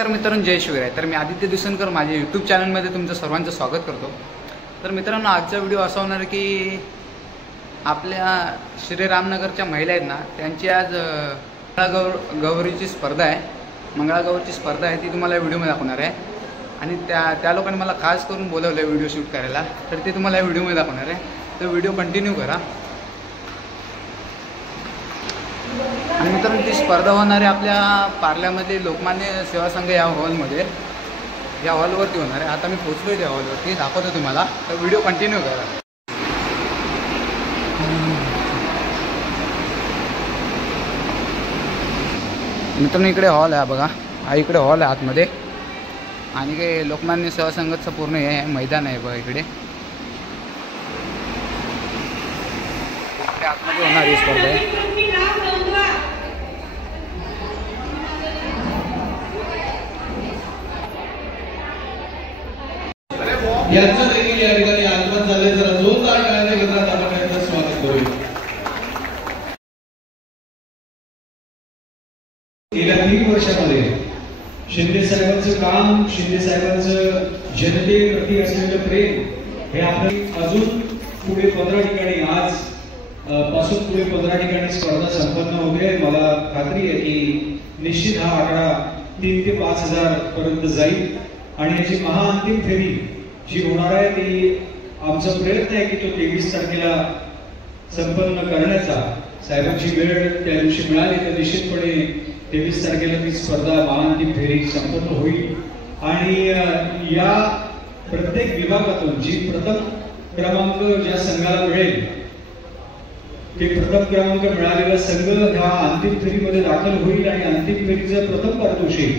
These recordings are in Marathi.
नमस्कार मित्रांनो, जय शिवराय. तर मी आदित्य दिवसनकर माझ्या यूट्यूब चॅनलमध्ये तुमचं सर्वांचं स्वागत करतो. तर मित्रांनो, आजचा व्हिडिओ असा होणार की आपल्या श्रीरामनगरच्या महिला आहेत ना, त्यांची आज मंगळागौरीची स्पर्धा आहे. मंगळागौरीची स्पर्धा आहे ती तुम्हाला व्हिडिओमध्ये दाखवणार आहे. आणि त्या लोकांनी मला खास करून बोलवलं व्हिडिओ शूट करायला, तर ते तुम्हाला व्हिडिओमध्ये दाखवणार आहे. तर व्हिडिओ कंटिन्यू करा. आणि मित्रांनो, ती स्पर्धा होणार आहे आपल्या पार्ल्यामध्ये लोकमान्य सेवा संघ या हॉलमध्ये, या हॉलवरती होणार आहे. आता मी पोचलो त्या हॉलवरती, दाखवतो तुम्हाला. तर व्हिडिओ कंटिन्यू करा. मित्रांनो, इकडे हॉल आहे बघा, हा इकडे हॉल आहे आतमध्ये. आणि काही लोकमान्य सेवा संघाचं पूर्ण हे मैदान आहे बघा. इकडे आतमध्ये होणार ही स्पर्धा आहे. यांचं देखील या ठिकाणी आगमन झाले. जरा जोरदार टाळ्या घेतात आपण यांचं स्वागत करूया. गेल्या 3 वर्षामध्ये शिंदे साहेबांचं काम, शिंदे साहेबांचं जनतेप्रती असलेलं प्रेम हे आपलं अजून पुढे 15 ठिकाणी आज पासून पुढे 15 ठिकाणी स्पर्धा संपन्न होते. मला खात्री आहे की निश्चित हा आकडा 3 ते 5 हजार पर्यंत जाईल. आणि याची महाअंतिम फेरी जी होणार आहे ती आमचा प्रयत्न आहे की तो 23 तारखेला संपन्न करण्याचा. साहेबांची वेळ त्या दिवशी मिळाली तर निश्चितपणे 23 तारखेला ती स्पर्धा महाअंतिम फेरी संपन्न होईल. आणि या प्रत्येक विभागातून जी प्रथम क्रमांक ज्या संघाला मिळेल ते प्रथम क्रमांक मिळालेला संघ ह्या अंतिम फेरीमध्ये दाखल होईल. आणि अंतिम फेरीचं प्रथम पारितोषिक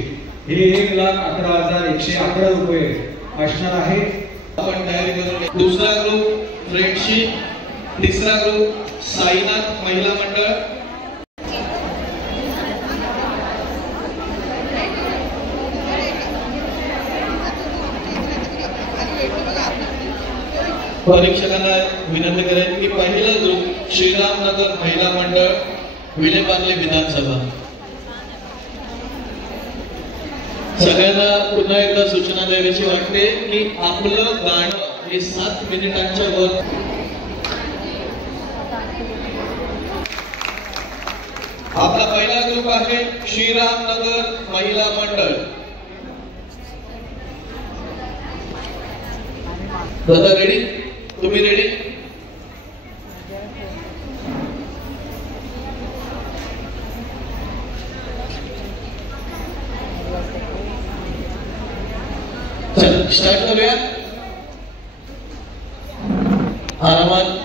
हे 1,11,111 रुपये असणार आहे. आपण तयारी करून दुसरा ग्रुप फ्रेंडशिप, तिसरा ग्रुप साईनाथ महिला मंडळ, परीक्षकांना विनंती करेन की पहिला ग्रुप श्रीरामनगर महिला मंडळ, विलेपार्ले विधानसभा. सगळ्यांना पुन्हा एकदा सूचना द्यावीशी वाटते की आपलं गाणं हे 7 मिनिटांच्या वर. आपला पहिला ग्रुप आहे श्रीरामनगर महिला मंडळ. दादा रेडी? तुम्ही रेडी? चल स्टार्ट करूया आरामात.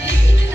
हिंदू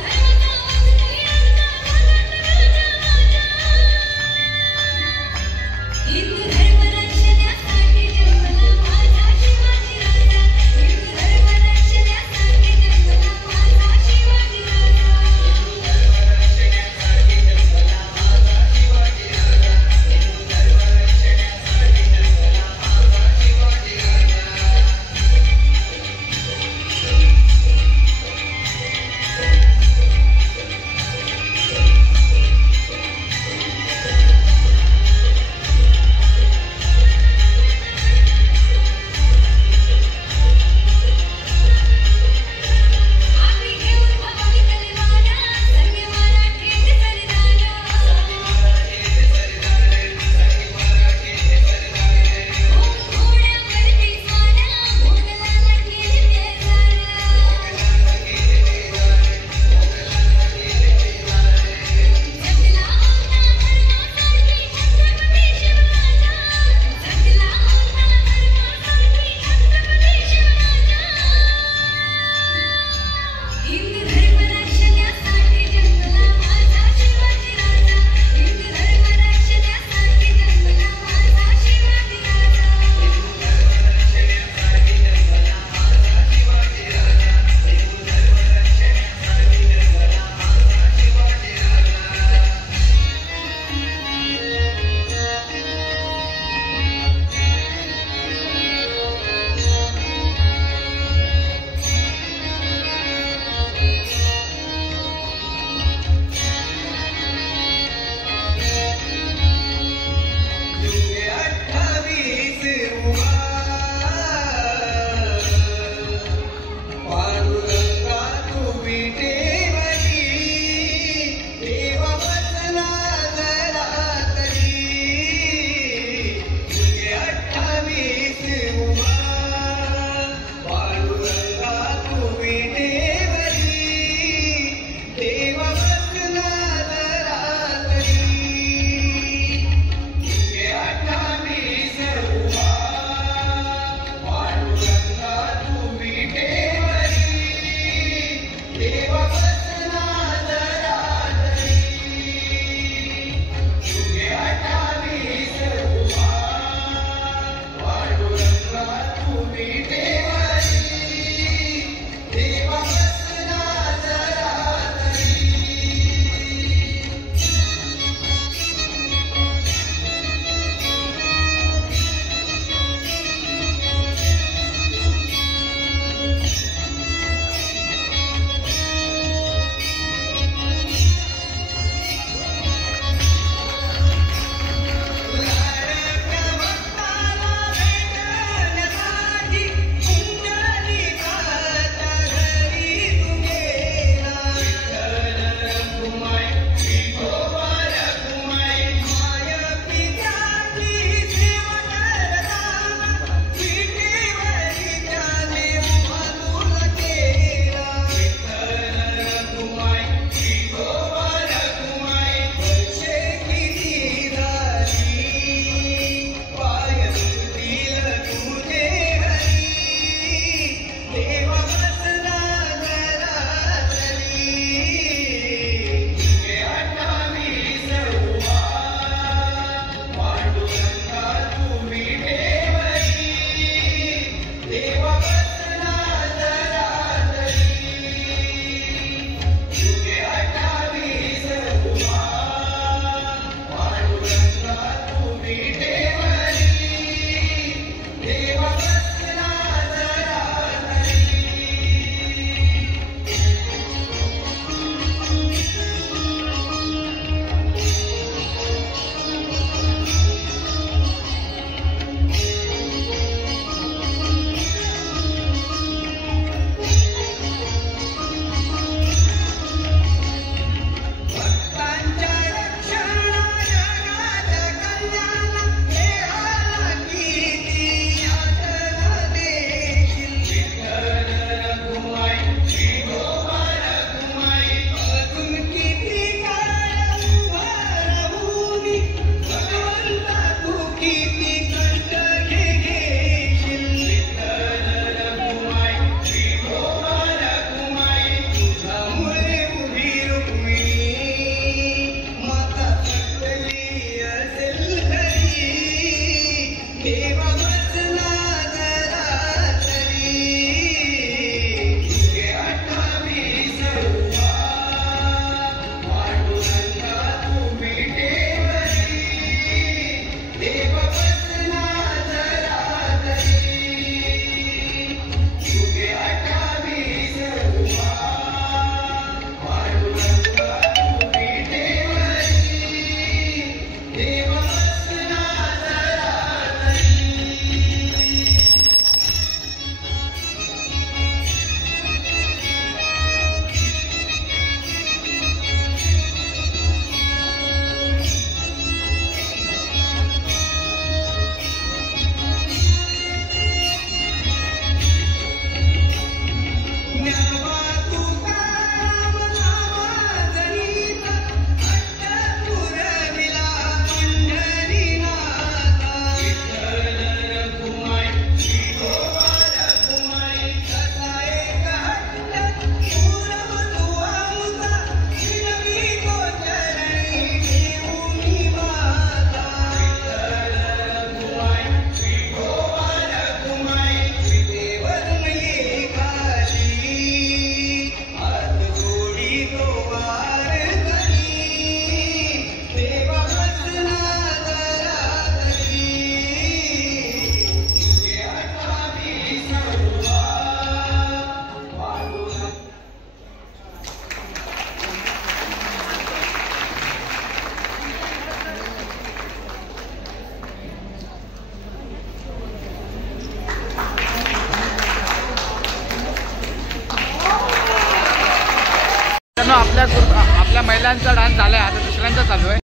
महिलांचा डान्स झालाय, आता दुसऱ्यांचा चालू आहे.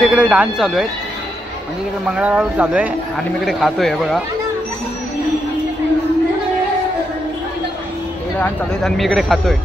तिकडे डान्स चालू आहे, म्हणजे तिकडे मंगळागौर चालू आहे आणि मी इकडे खातोय बघा. तिकडे डान्स चालू आहे आणि मी इकडे खातोय.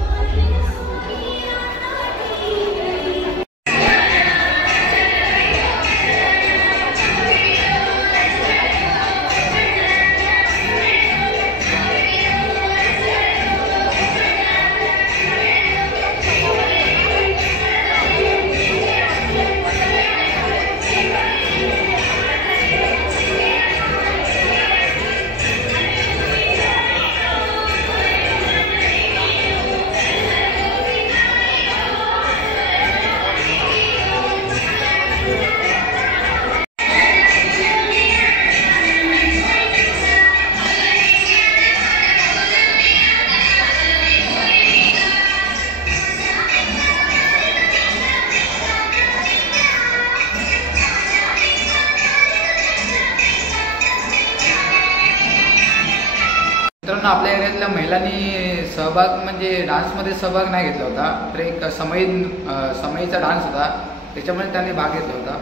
मित्रांनो, आपल्या एरियातल्या महिलांनी सहभाग म्हणजे डान्समध्ये सहभाग नाही घेतला होता, तर एक समईचा डान्स होता, त्याच्यामध्ये त्यांनी भाग घेतला होता.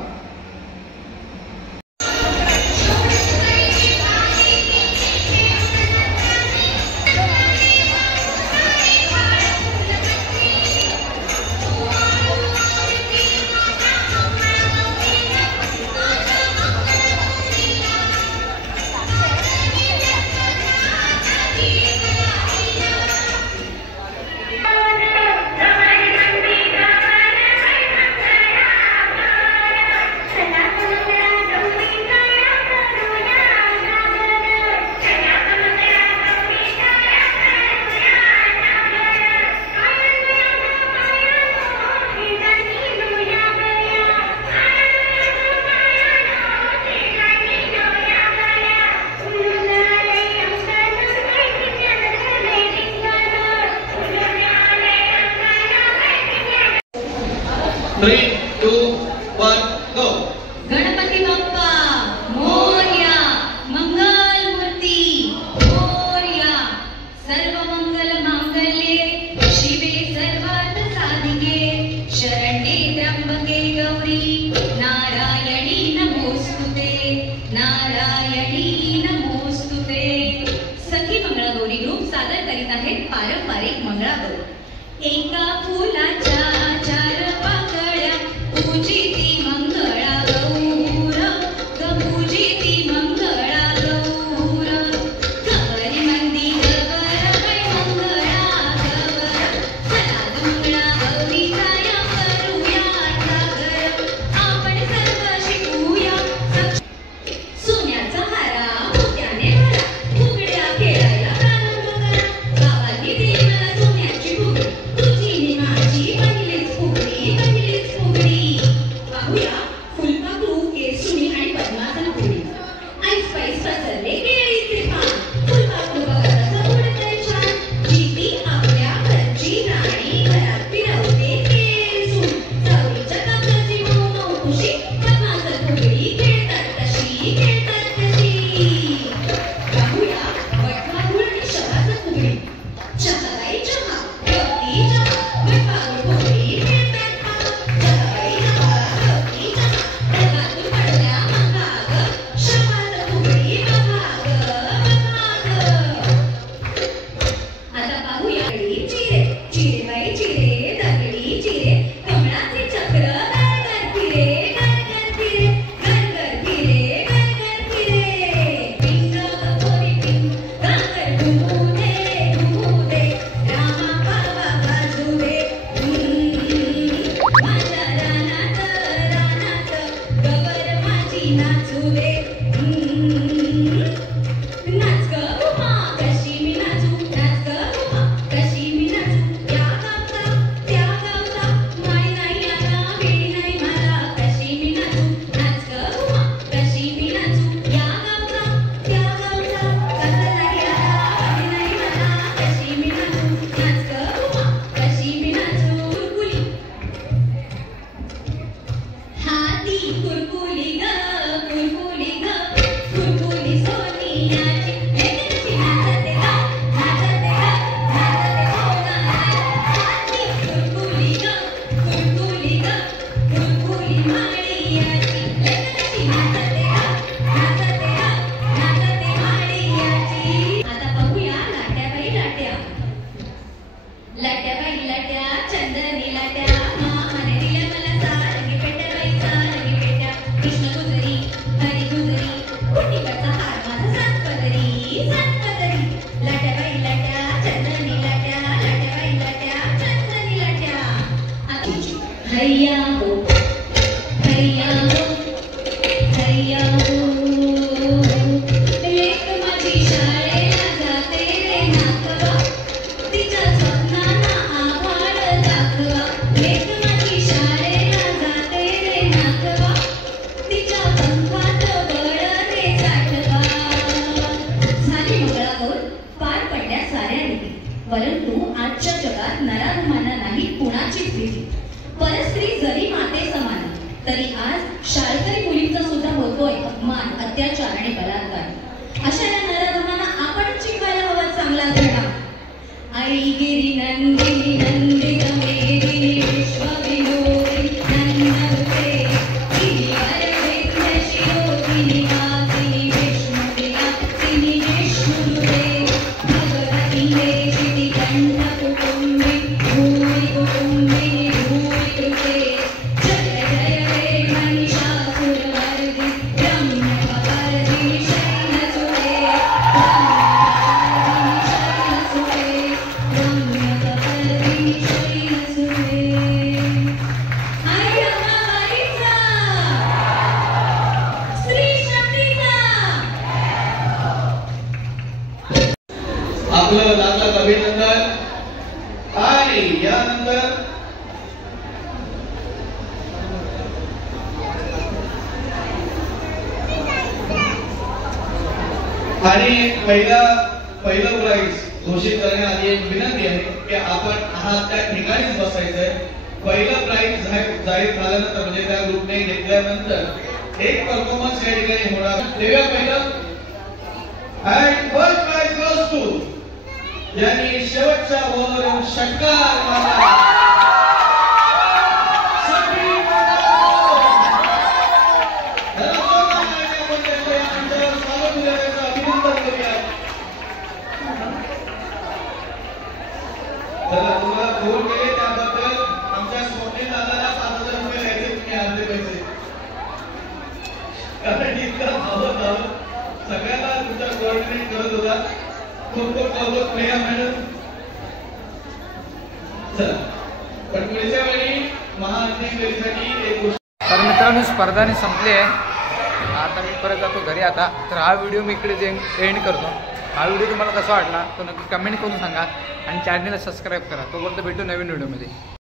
गणपती बाप्पा मोरया, मंगल मूर्ती मोरया, सर्व मंगल मांगल्ये शिवे सर्वार्थ साधिके, शरण्ये त्र्यंबके गौरी नारायणी नमोस्तुते, नारायणी नमोस्तुते. सखी मंगळागौरी ग्रुप सादर करीत आहेत पारंपरिक मंगळागौर. एका फुलाच्या चार पाकळ्या पूजिती मंगळा गौर, पूजिती मंगळा गौर. गवरी मंदी गवर वै मंगळा गवर, चला मंगळा गौरी जाया करूया जागर. आपण सर्व शिकूया सोन्याचा हारा मोत्याने भरा, फुगड्या खेळायला प्रारंभ करा. गावातली देवाला सोन्याची भूक, तुझी माझी पहिले मैयाची लेकराची नाचते गा नाचते गा नाचते हो गाण्याची कुरकुली ग कुरकुली ग कुरकुली माळियाची लेकराची नाचते गा नाचते गा नाचते माळियाची. आता पाहूया लाट्याबाई लाट्या लाट्याबाई लाट्या चंदनी लाट्या मामाने दिल्या मला सारंगी पेट्या बाई सारंगी पेट्या कृष्ण गुजरी हरी गुजरी कुटीकडचा हार माझा सात पदरी लाट्याबाई लाट्या चंदनी लाट्या लाट्याबाई लाट्या चंदनी लाट्या. आता हैया हो हैया हो हैया हो लेक माझी शाळेला जाते रे नाकवा तिच्या स्वप्नांना आभाळ दाखवा लेक माझी शाळेला जाते रे नाकवा तिच्या पंखात बळ रे साठवा. झाली मंगळागौर पार पडल्या साऱ्या रीती परंतु आजच्या जगात नराधमांना नाही कुणाचीच भीती. परस्त्री जरी माते समान तरी आज शाळकरी मुलींचा सुद्धा होतोय अपमान अत्याचार आणि बलात्कार. अशा या नराधमांना आपण शिकवायला हवा चांगला धडा. आई गिरी नंदिनी नंदित मेदिनी विश्वविनोदिनी नंदनुते गिरिवर विंध्य शिरोदिनी वासिनी विष्णुविलासिनी विष्णुनुते भगवती देवी कंठ कुटुंबी भूमि कुटुंबिनी भूमि कृते जय जय हे महिषासुरमर्दिनी रम्यकपर्दिनी शैलसुते आपलं लाख अभिनंदन. आणि यानंतर आणि पहिलं प्राइज घोषित करण्याआधी एक विनंती आहे की आपण आहात त्या ठिकाणीच बसायचंय. पहिलं प्राइज जाहीर झाल्यानंतर म्हणजे त्या ग्रुपने घेतल्यानंतर एक परफॉर्मन्स या ठिकाणी होणार. देऊया पहिलं and first prize goes to यांनी शेवटच्या ओव्हरवरून षटकार मारला. तुम्हाला फोन केले त्याबद्दल आमच्या स्वप्नील दादाला 5,000 रुपये द्यायचे तुम्ही अर्धे पैसे. कारण इतकं धावत सगळ्यांना तुमचा कोऑर्डिनेट करत होता. खूप खूप कौतुक प्रिया मॅडम. चला पण पुढच्या वेळी महाअंतिम फेरीसाठी एक गोष्ट. तर मित्रांनो स्पर्धा संपली आहे. आता मी परत जातो घरी आता. तर हा व्हिडिओ मी इकडे एंड करतो. हा व्हिडिओ तुम्हाला कसा वाटला तो नक्की कमेंट करून सांगा आणि चॅनलला सबस्क्राईब करा. तोपर्यंत भेटू नवीन व्हिडिओमध्ये.